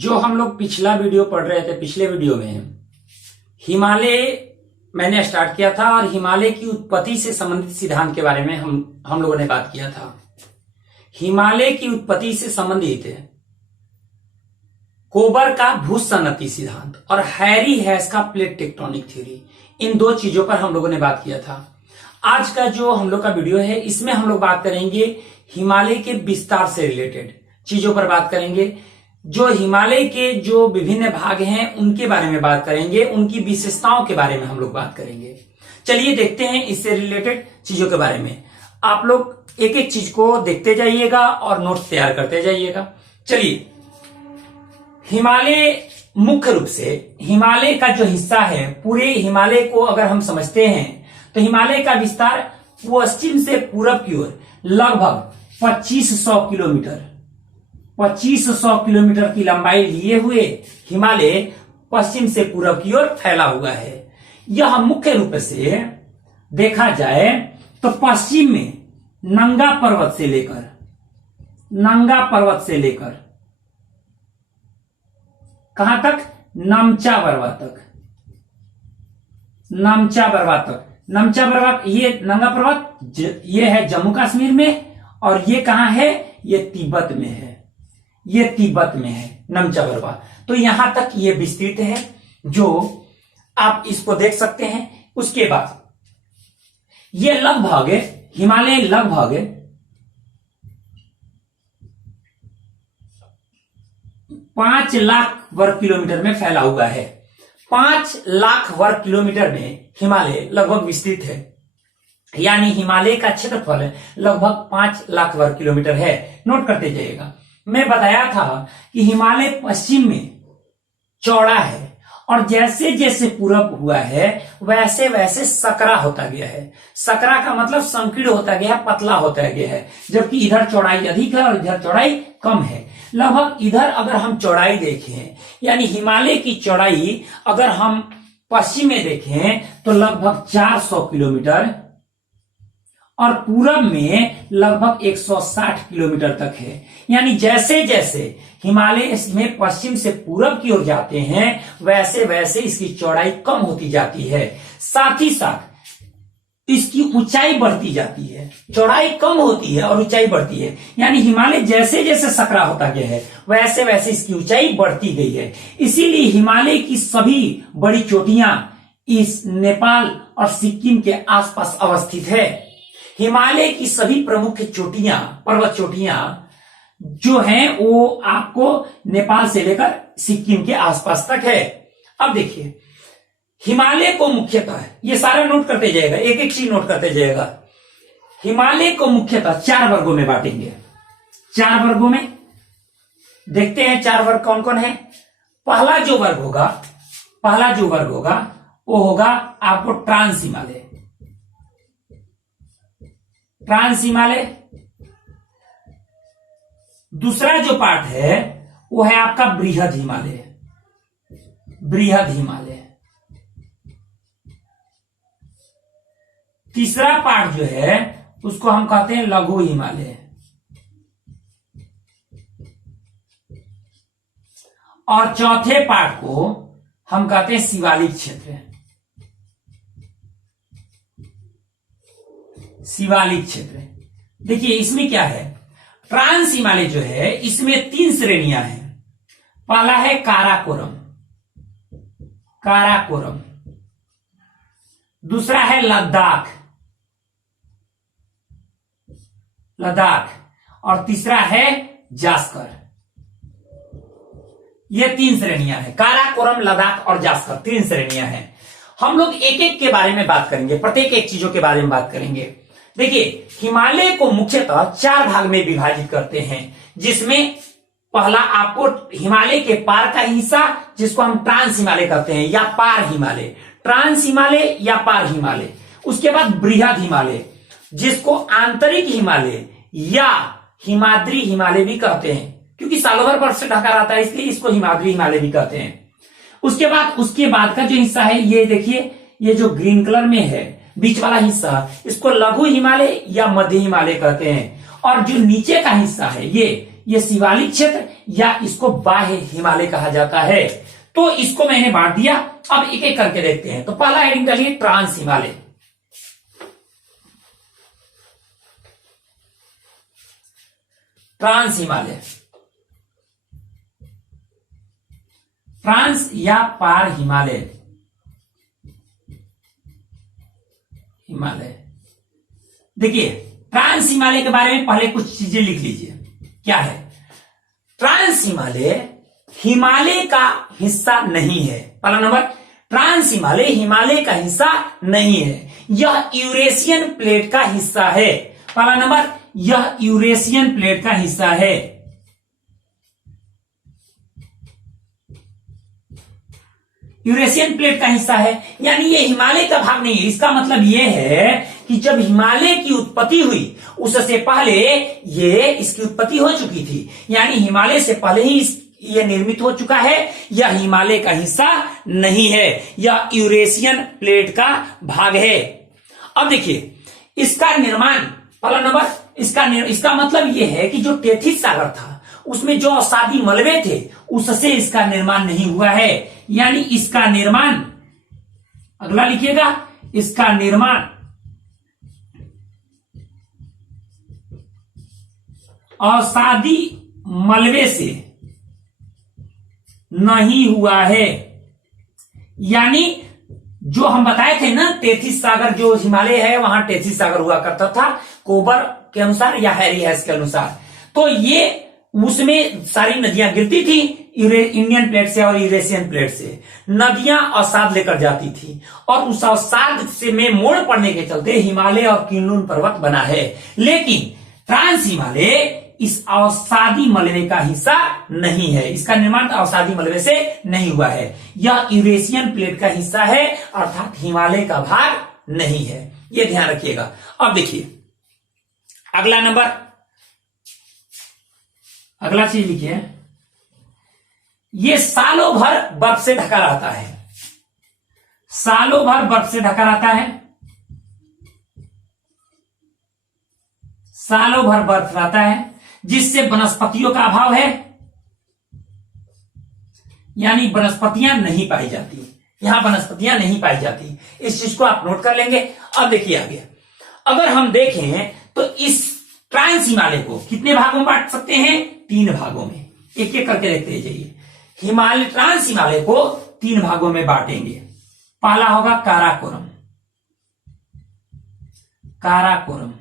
जो हम लोग पिछला वीडियो पढ़ रहे थे, पिछले वीडियो में हिमालय मैंने स्टार्ट किया था और हिमालय की उत्पत्ति से संबंधित सिद्धांत के बारे में हम लोगों ने बात किया था। हिमालय की उत्पत्ति से संबंधित कोबर का भूसंगति सिद्धांत और हैरी हैस का प्लेट टेक्टोनिक थ्योरी, इन दो चीजों पर हम लोगों ने बात किया था। आज का जो हम लोग का वीडियो है, इसमें हम लोग बात करेंगे हिमालय के विस्तार से रिलेटेड चीजों पर बात करेंगे। जो हिमालय के जो विभिन्न भाग हैं उनके बारे में बात करेंगे, उनकी विशेषताओं के बारे में हम लोग बात करेंगे। चलिए देखते हैं इससे रिलेटेड चीजों के बारे में। आप लोग एक एक चीज को देखते जाइएगा और नोट्स तैयार करते जाइएगा। चलिए, हिमालय मुख्य रूप से हिमालय का जो हिस्सा है, पूरे हिमालय को अगर हम समझते हैं तो हिमालय का विस्तार पश्चिम से पूरब की ओर लगभग 2500 किलोमीटर की लंबाई लिए हुए हिमालय पश्चिम से पूरब की ओर फैला हुआ है। यह मुख्य रूप से देखा जाए तो पश्चिम में नंगा पर्वत कहां तक? नमचा पर्वत, ये नंगा पर्वत ये है जम्मू कश्मीर में, और ये कहां है? ये तिब्बत में है नमचा पर्वत। तो यहां तक ये विस्तृत है, जो आप इसको देख सकते हैं। उसके बाद ये हिमालय लगभग 5 लाख वर्ग किलोमीटर में फैला हुआ है। 5 लाख वर्ग किलोमीटर में हिमालय लगभग विस्तृत है, यानी हिमालय का क्षेत्रफल लगभग 5 लाख वर्ग किलोमीटर है। नोट करते जाइएगा। मैं बताया था कि हिमालय पश्चिम में चौड़ा है और जैसे जैसे पूरब हुआ है वैसे वैसे सकरा होता गया है। सकरा का मतलब संकीर्ण होता गया है, पतला होता गया है, जबकि इधर चौड़ाई अधिक है और इधर चौड़ाई कम है। लगभग इधर अगर हम चौड़ाई देखें, यानी हिमालय की चौड़ाई अगर हम पश्चिम में देखें तो लगभग 400 किलोमीटर और पूरब में लगभग 160 किलोमीटर तक है। यानी जैसे जैसे हिमालय में पश्चिम से पूरब की ओर जाते हैं वैसे वैसे इसकी चौड़ाई कम होती जाती है, साथ ही साथ इसकी ऊंचाई बढ़ती जाती है। चौड़ाई कम होती है और ऊंचाई बढ़ती है, यानी हिमालय जैसे जैसे सकरा होता गया है वैसे वैसे इसकी ऊंचाई बढ़ती गई है। इसीलिए हिमालय की सभी बड़ी चोटियां इस नेपाल और सिक्किम के आसपास अवस्थित है। हिमालय की सभी प्रमुख चोटियां, पर्वत चोटियां जो हैं वो आपको नेपाल से लेकर सिक्किम के आसपास तक है। अब देखिए, हिमालय को मुख्यतः, ये सारा नोट करते जाएगा, एक एक चीज नोट करते जाएगा। हिमालय को मुख्यतः 4 वर्गों में बांटेंगे। 4 वर्गों में देखते हैं 4 वर्ग कौन कौन है। पहला जो वर्ग होगा वो होगा आपको ट्रांस हिमालय। दूसरा जो पार्ट है वो है आपका बृहद हिमालय। तीसरा पार्ट जो है उसको हम कहते हैं लघु हिमालय, और चौथे पार्ट को हम कहते हैं शिवालिक क्षेत्र। देखिए इसमें क्या है, ट्रांस हिमालय जो है इसमें 3 श्रेणियां हैं। पहला है काराकोरम, दूसरा है लद्दाख, और तीसरा है जास्कर। ये 3 श्रेणियां हैं, काराकोरम, लद्दाख और जास्कर, 3 श्रेणियां हैं। हम लोग एक एक के बारे में बात करेंगे, प्रत्येक एक चीजों के बारे में बात करेंगे। देखिए, हिमालय को मुख्यतः 4 भाग में विभाजित करते हैं, जिसमें पहला आपको हिमालय के पार का हिस्सा, जिसको हम ट्रांस हिमालय कहते हैं या पार हिमालय, ट्रांस हिमालय या पार हिमालय। उसके बाद बृहद हिमालय, जिसको आंतरिक हिमालय या हिमाद्री हिमालय भी कहते हैं, क्योंकि सालों भर बर्फ से ढका रहता है इसलिए इसको हिमाद्री हिमालय भी कहते हैं। उसके बाद का जो हिस्सा है, ये देखिए, ये जो ग्रीन कलर में है बीच वाला हिस्सा, इसको लघु हिमालय या मध्य हिमालय कहते हैं। और जो नीचे का हिस्सा है ये शिवालिक क्षेत्र या इसको बाह्य हिमालय कहा जाता है। तो इसको मैंने बांट दिया। अब एक एक करके देखते हैं। तो पहला हेडिंग डालिए trans Himalaya. Trans Himalaya, trans या पार हिमालय, हिमालय। देखिए ट्रांस हिमालय के बारे में पहले कुछ चीजें लिख लीजिए। क्या है? ट्रांस हिमालय हिमालय का हिस्सा नहीं है। पहला नंबर, ट्रांस हिमालय हिमालय का हिस्सा नहीं है, यह यूरेशियन प्लेट का हिस्सा है। पहला नंबर, यह यूरेशियन प्लेट का हिस्सा है। यूरेशियन प्लेट का हिस्सा है, यानी ये हिमालय का भाग नहीं है। इसका मतलब ये है कि जब हिमालय की उत्पत्ति हुई उससे पहले ये इसकी उत्पत्ति हो चुकी थी, यानी हिमालय से पहले ही यह निर्मित हो चुका है। यह हिमालय का हिस्सा नहीं है, यह यूरेशियन प्लेट का भाग है। अब देखिए इसका निर्माण, पहला नंबर, इसका मतलब यह है कि जो टेथिस सागर था उसमें जो अवसादी मलबे थे उससे इसका निर्माण नहीं हुआ है, यानी इसका निर्माण, अगला लिखिएगा, इसका निर्माण अवसादी मलबे से नहीं हुआ है। यानी जो हम बताए थे ना, टेथिस सागर जो हिमालय है वहां टेथिस सागर हुआ करता था कोबर के अनुसार या हैरी हैस के अनुसार। तो ये उसमें सारी नदियां गिरती थी इंडियन प्लेट से और यूरेशियन प्लेट से। नदियां अवसाद लेकर जाती थी और उस अवसाद से में मोड़ पड़ने के चलते हिमालय और किन्लुन पर्वत बना है। लेकिन ट्रांस हिमालय इस अवसादी मलबे का हिस्सा नहीं है, इसका निर्माण अवसादी मलबे से नहीं हुआ है। यह यूरेशियन प्लेट का हिस्सा है, अर्थात हिमालय का भाग नहीं है। यह ध्यान रखिएगा। अब देखिए अगला नंबर, अगला चीज लिखिए, यह सालों भर बर्फ से ढका रहता है। सालों भर बर्फ से ढका रहता है, सालों भर बर्फ रहता है, जिससे वनस्पतियों का अभाव है, यानी वनस्पतियां नहीं पाई जाती। यहां वनस्पतियां नहीं पाई जाती, इस चीज को आप नोट कर लेंगे। अब देखिए आगे, अगर हम देखें तो इस ट्रांस हिमालय को कितने भागों में बांट सकते हैं? 3 भागों में। एक एक करके देखते जाइए। हिमालय, ट्रांस हिमालय को 3 भागों में बांटेंगे। पहला होगा काराकोरम, काराकोरम,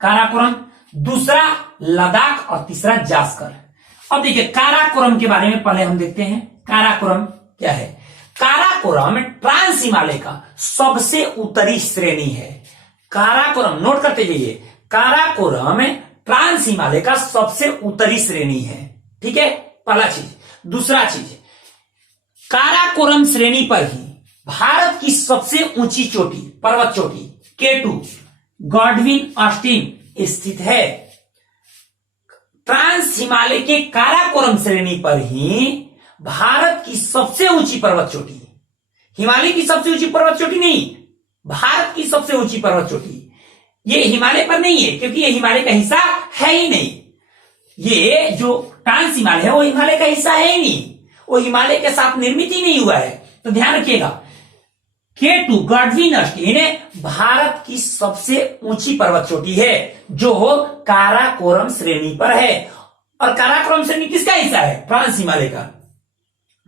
काराकोरम, दूसरा लद्दाख और तीसरा जास्कर। अब देखिए काराकोरम के बारे में पहले हम देखते हैं। काराकोरम क्या है? काराकोरम ट्रांस हिमालय का सबसे उत्तरी श्रेणी है। काराकोरम नोट करते जाइए, काराकोरम ट्रांस हिमालय का सबसे उत्तरी श्रेणी है। ठीक है, पहला चीज। दूसरा चीज, काराकोरम श्रेणी पर ही भारत की सबसे ऊंची चोटी, पर्वत चोटी K2 गॉडविन ऑस्टिन स्थित है। ट्रांस हिमालय के काराकोरम श्रेणी पर ही भारत की सबसे ऊंची पर्वत चोटी, हिमालय की सबसे ऊंची पर्वत चोटी नहीं, भारत की सबसे ऊंची पर्वत चोटी, ये हिमालय पर नहीं है क्योंकि ये हिमालय का हिस्सा है ही नहीं। ये जो ट्रांस हिमालय है वो हिमालय का हिस्सा है ही नहीं, वो हिमालय के साथ निर्मित ही नहीं हुआ है। तो ध्यान रखिएगा, K2 गॉडविन ऑस्टिन भारत की सबसे ऊंची पर्वत चोटी है जो काराकोरम श्रेणी पर है। और काराकोरम श्रेणी किसका हिस्सा है? ट्रांस हिमालय का।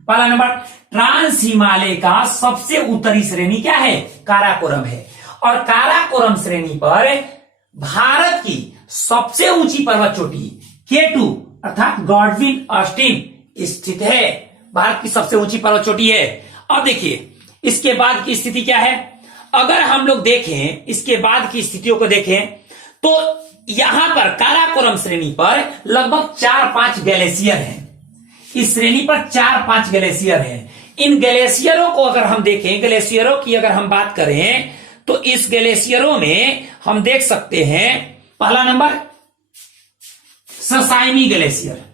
पहला नंबर, ट्रांस हिमालय का सबसे उत्तरी श्रेणी क्या है? काराकोरम है। और काराकोरम श्रेणी पर भारत की सबसे ऊंची पर्वत चोटी K2 अर्थात गॉडविन ऑस्टिन स्थित है। भारत की सबसे ऊंची पर्वत चोटी है। अब देखिए इसके बाद की स्थिति क्या है? अगर हम लोग देखें, इसके बाद की स्थितियों को देखें तो यहां पर काराकोरम श्रेणी पर लगभग 4-5 ग्लेशियर हैं। इस श्रेणी पर 4-5 ग्लेशियर हैं। इन ग्लेशियरों को अगर हम देखें, ग्लेशियरों की अगर हम बात करें तो इस ग्लेशियरों में हम देख सकते हैं, पहला नंबर ससाइमी ग्लेशियर,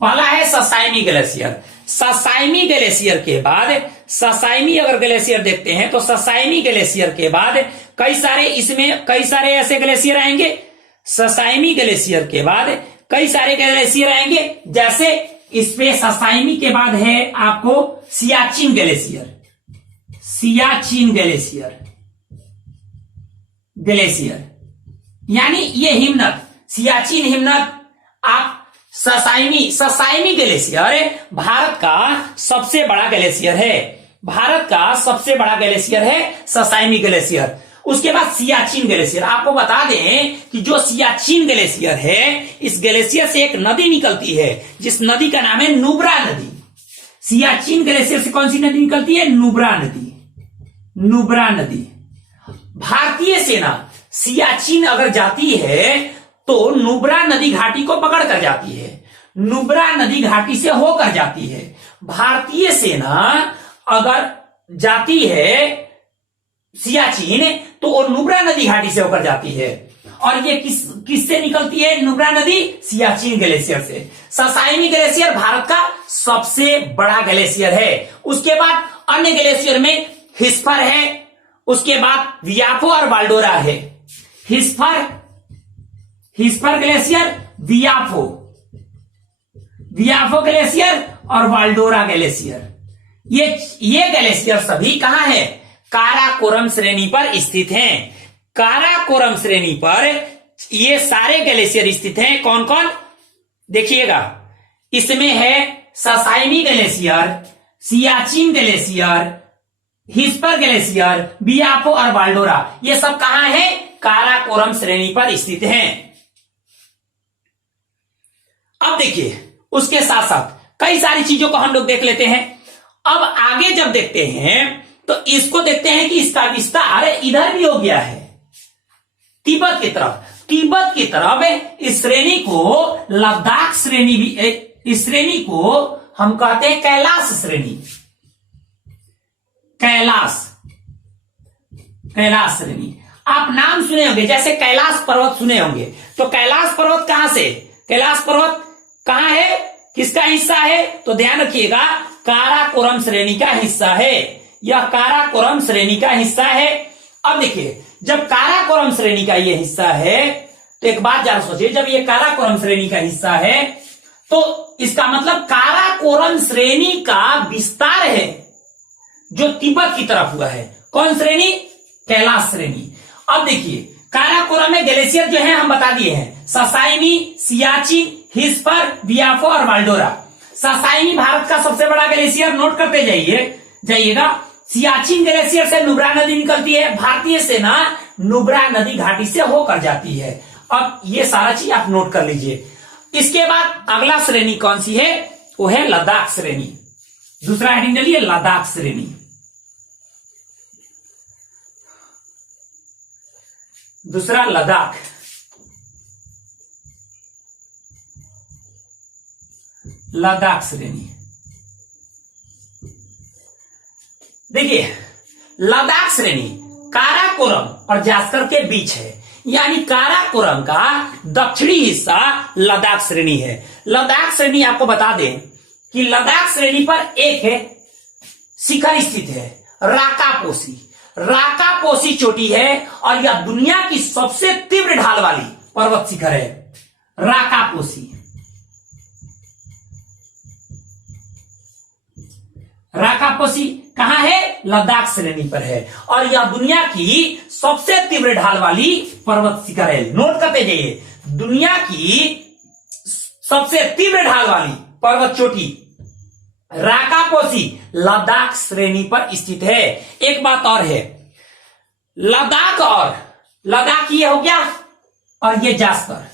पहला है ससाइमी ग्लेशियर। ससाइमी ग्लेशियर के बाद ससाइमी अगर ग्लेशियर देखते हैं तो ससाइमी ग्लेशियर के बाद कई सारे ऐसे ग्लेशियर आएंगे। ससाइमी ग्लेशियर के बाद कई सारे ग्लेशियर आएंगे, जैसे इसमें ससाइमी के बाद है आपको सियाचिन ग्लेशियर। सियाचिन ग्लेशियर यानी ये हिमनद, सियाचिन हिमनद। आप ससाइमी ग्लेशियर भारत का सबसे बड़ा ग्लेशियर है। भारत का सबसे बड़ा ग्लेशियर है ससाइमी ग्लेशियर। उसके बाद सियाचिन ग्लेशियर। आपको बता दें कि जो सियाचिन ग्लेशियर है, इस ग्लेशियर से एक नदी निकलती है जिस नदी का नाम है नुब्रा नदी। सियाचिन ग्लेशियर से कौन सी नदी निकलती है? नुब्रा नदी। नुब्रा नदी। भारतीय सेना सियाचिन अगर जाती है तो नुब्रा नदी घाटी को पकड़ कर जाती है, नुब्रा नदी घाटी से होकर जाती है। भारतीय सेना अगर जाती है सियाचिन तो वो नुब्रा नदी घाटी से होकर जाती है। और ये किससे निकलती है नुब्रा नदी? सियाचिन ग्लेशियर से। ससाइमी ग्लेशियर भारत का सबसे बड़ा ग्लेशियर है। उसके बाद अन्य ग्लेशियर में हिस्पर है, उसके बाद वियाफो और वाल्डोरा है। हिस्पर ग्लेशियर, वियाफो ग्लेशियर और वाल्डोरा ग्लेशियर। ये ग्लेशियर सभी कहां है? काराकोरम श्रेणी पर स्थित हैं। काराकोरम श्रेणी पर ये सारे ग्लेशियर स्थित हैं। कौन कौन देखिएगा, इसमें है ससाइमी glacier, Siachen glacier, Hispar glacier, Biafo और वाल्डोरा। ये सब कहां है? काराकोरम श्रेणी पर स्थित हैं। अब देखिए, उसके साथ साथ कई सारी चीजों को हम लोग देख लेते हैं। अब आगे जब देखते हैं तो इसको देखते हैं कि इसका विस्तार इधर भी हो गया है, तिब्बत की तरफ। तिब्बत की तरफ इस श्रेणी को लद्दाख श्रेणी भी, इस श्रेणी को हम कहते हैं कैलाश श्रेणी। कैलाश श्रेणी आप नाम सुने होंगे, जैसे कैलाश पर्वत सुने होंगे। तो कैलाश पर्वत कहां से? कैलाश पर्वत कहां है, किसका हिस्सा है? तो ध्यान रखिएगा, काराकोरम श्रेणी का हिस्सा है। यह काराकोरम श्रेणी का हिस्सा है। अब देखिए, जब काराकोरम श्रेणी का यह हिस्सा है तो एक बात जरा सोचिए, जब यह काराकोरम श्रेणी का हिस्सा है तो इसका मतलब काराकोरम श्रेणी का विस्तार है जो तिब्बत की तरफ हुआ है। कौन श्रेणी? कैलाश श्रेणी। अब देखिए, काराकोरम में ग्लेशियर जो है हम बता दिए हैं, ससाइमी, सियाचिन, हिस्पर, वियाफो और वाल्डोरा। ससाइमी भारत का सबसे बड़ा ग्लेशियर, नोट करते जाइएगा। सियाचिन ग्लेशियर से नुब्रा नदी निकलती है। भारतीय सेना नुब्रा नदी घाटी से होकर जाती है। अब ये सारा चीज आप नोट कर लीजिए। इसके बाद अगला श्रेणी कौन सी है? वो है लद्दाख श्रेणी। दूसरा हेडिंग ले लिए, लद्दाख श्रेणी। दूसरा लद्दाख। लद्दाख श्रेणी। देखिए, लद्दाख श्रेणी काराकोरम और जास्कर के बीच है, यानी काराकोरम का दक्षिणी हिस्सा लद्दाख श्रेणी है। लद्दाख श्रेणी आपको बता दें कि लद्दाख श्रेणी पर एक है शिखर स्थित है, राकापोसी। राकापोसी चोटी है और यह दुनिया की सबसे तीव्र ढाल वाली पर्वत शिखर है, राकापोसी। राकापोसी कहां है? लद्दाख श्रेणी पर है और यह दुनिया की सबसे तीव्र ढाल वाली पर्वत शिखर है। नोट करते जाइए, दुनिया की सबसे तीव्र ढाल वाली पर्वत चोटी राकापोसी लद्दाख श्रेणी पर स्थित है। एक बात और है, लद्दाख ये हो गया और ये जास्कर।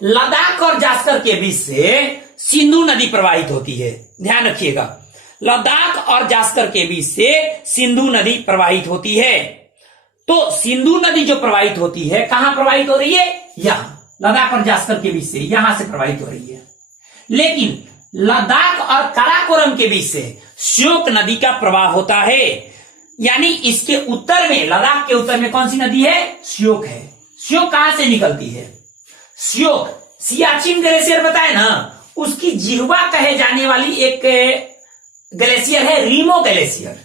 लद्दाख और जास्कर के बीच से सिंधु नदी प्रवाहित होती है। ध्यान रखिएगा, लद्दाख और जास्कर के बीच से सिंधु नदी प्रवाहित होती है। तो सिंधु नदी जो प्रवाहित होती है, कहां प्रवाहित हो रही है? यहां, लद्दाख और जास्कर के बीच से, यहां से प्रवाहित हो रही है। लेकिन लद्दाख और काराकोरम के बीच से श्योक नदी का प्रवाह होता है, यानी इसके उत्तर में, लद्दाख के उत्तर में कौन सी नदी है? श्योक है। श्योक कहां से निकलती है? श्योक सियाचिन ग्लेशियर बताए ना, उसकी जिह्वा कहे जाने वाली एक ग्लेशियर है रीमो ग्लेशियर।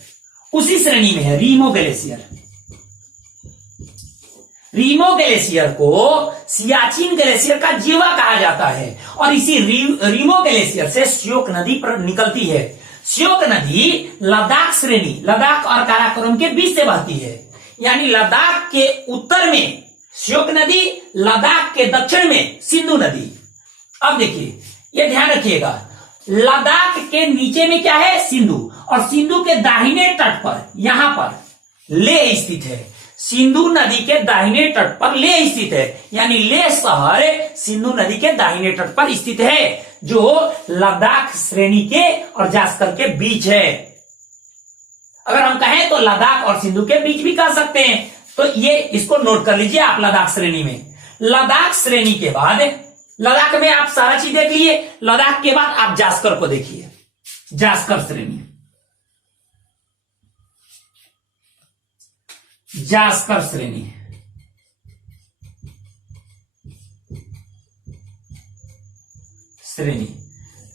उसी श्रेणी में है रीमो ग्लेशियर। रीमो ग्लेशियर को सियाचिन ग्लेशियर का जीवा कहा जाता है और इसी रीमो ग्लेशियर से श्योक नदी पर निकलती है। श्योक नदी लद्दाख श्रेणी, लद्दाख और काराकोरम के बीच से बहती है, यानी लद्दाख के उत्तर में श्योक नदी, लद्दाख के दक्षिण में सिंधु नदी। अब देखिए, ये ध्यान रखिएगा, लद्दाख के नीचे में क्या है, सिंधु, और सिंधु के दाहिने तट पर यहां पर लेह स्थित है। सिंधु नदी के दाहिने तट पर लेह स्थित है, यानी लेह शहर सिंधु नदी के दाहिने तट पर स्थित है, जो लद्दाख श्रेणी के और जास्कर के बीच है। अगर हम कहें तो लद्दाख और सिंधु के बीच भी कह सकते हैं। तो ये इसको नोट कर लीजिए आप लद्दाख श्रेणी में। लद्दाख श्रेणी के बाद, लद्दाख में आप सारा चीज देख लिए, लद्दाख के बाद आप जास्कर को देखिए, जास्कर श्रेणी, जास्कर श्रेणी,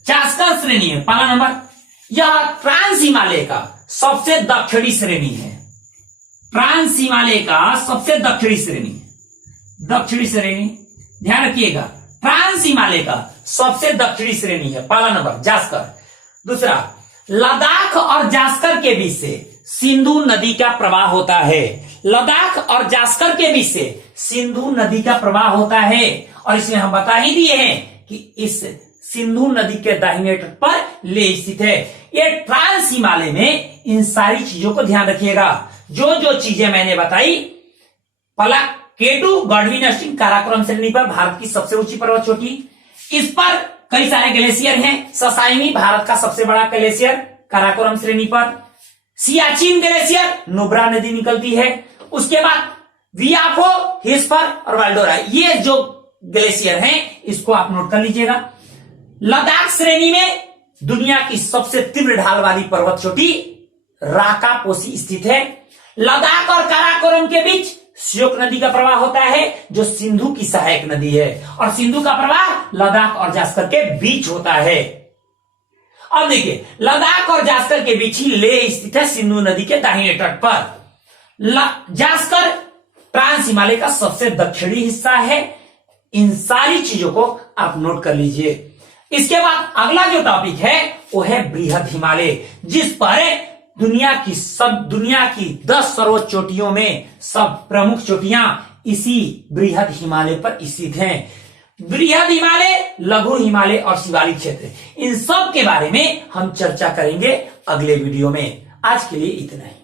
जास्कर श्रेणी है पहला नंबर। यह ट्रांस हिमालय का सबसे दक्षिणी श्रेणी है, ट्रांस हिमालय का सबसे दक्षिणी श्रेणी, दक्षिणी श्रेणी ध्यान रखिएगा, ट्रांस हिमालय का सबसे दक्षिणी श्रेणी है पहला नंबर जास्कर। दूसरा, लद्दाख और जास्कर के बीच से सिंधु नदी का प्रवाह होता है, लद्दाख और जास्कर के बीच से सिंधु नदी का प्रवाह होता है, और इसमें हम बता ही दिए हैं कि इस सिंधु नदी के दाहिने तट पर लेह स्थित है। ये ट्रांस हिमालय में इन सारी चीजों को ध्यान रखिएगा, जो जो चीजें मैंने बताई। पहला केटू गॉडविन अस्टिन काराकोरम श्रेणी पर भारत की सबसे ऊंची पर्वत चोटी, इस पर कई सारे ग्लेशियर हैं। ससाइमी भारत का सबसे बड़ा ग्लेशियर काराकोरम श्रेणी पर। सियाचिन ग्लेशियर, नुब्रा नदी निकलती है। उसके बाद वियाफो, हिस्पर और वाल्डोरा, ये जो ग्लेशियर हैं इसको आप नोट कर लीजिएगा। लद्दाख श्रेणी में दुनिया की सबसे तीव्र ढाल वाली पर्वत चोटी राकापोसी स्थित है। लद्दाख और काराकोरम के बीच श्योक नदी का प्रवाह होता है, जो सिंधु की सहायक नदी है, और सिंधु का प्रवाह लद्दाख और जास्कर के बीच होता है। अब देखिए, लद्दाख और जास्कर के बीच ही लेह स्थित है, सिंधु नदी के दाहिने तट पर। जास्कर ट्रांस हिमालय का सबसे दक्षिणी हिस्सा है। इन सारी चीजों को आप नोट कर लीजिए। इसके बाद अगला जो टॉपिक है वो है बृहद हिमालय, जिस पर दुनिया की 10 सर्वोच्च चोटियों में सब प्रमुख चोटियां इसी बृहद हिमालय पर स्थित हैं। बृहद हिमालय, लघु हिमालय और शिवालिक क्षेत्र, इन सब के बारे में हम चर्चा करेंगे अगले वीडियो में। आज के लिए इतना ही।